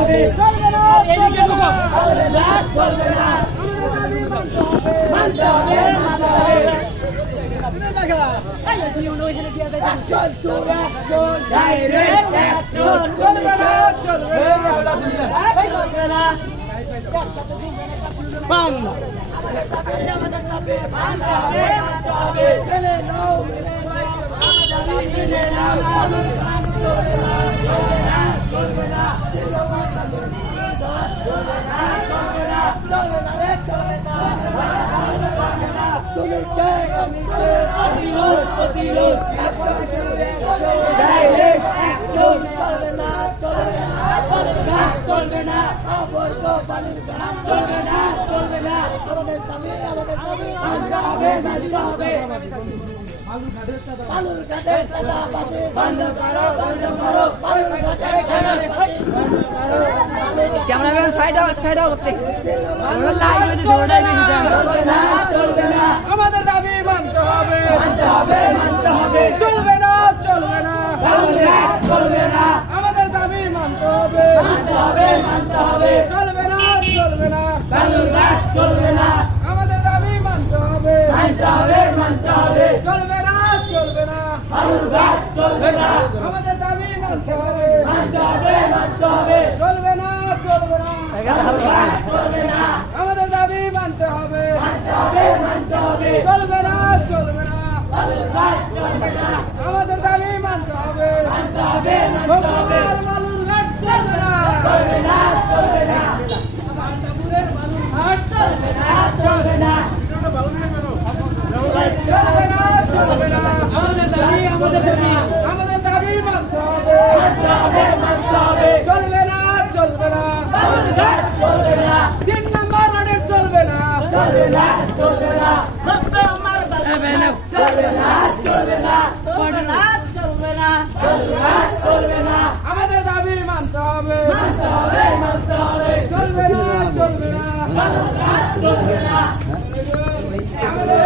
হবে চলবে না এইদিকে ঢুকো চলবে না মানতে হবে Action to action, direct action. চলবে না বাংলা আমাদের দাবি মানতে হবে মেনে নাও মেনে নাও চলবে না তুমি কে আমি কে প্রতিরোধ ডাইরেক্ট অ্যাকশন চলবে না অবৈধ বালির ঘাট চলবে না আমাদের দাবি মানতে হবে বালুর ঘাটের চাঁদাবাজি বন্ধ করো বালুর ঘাটের চাঁদাবাজি বন্ধ করো ক্যামেরাম্যান সাইড আউট করতে চলবে না আমাদের দাবি মানতে হবে চলবে না আমাদের দাবি মানতে হবে চলবে না বালুর ঘাট চলবে না আমাদের দাবি মানতে হবে চলবে না বালুর ঘাট চলবে না আমাদের দাবি মানতে হবে চলবে না আমাদের দাবি মানতে হবে চলবে না আমাদের দাবি মানতে হবে বালুর ঘাট চলবে না আমাদের দাবি মানতে হবে চলবে না 3 নম্বর রোডের চলবে না আমাদের দাবি মানতে হবে চলবে না আমাদের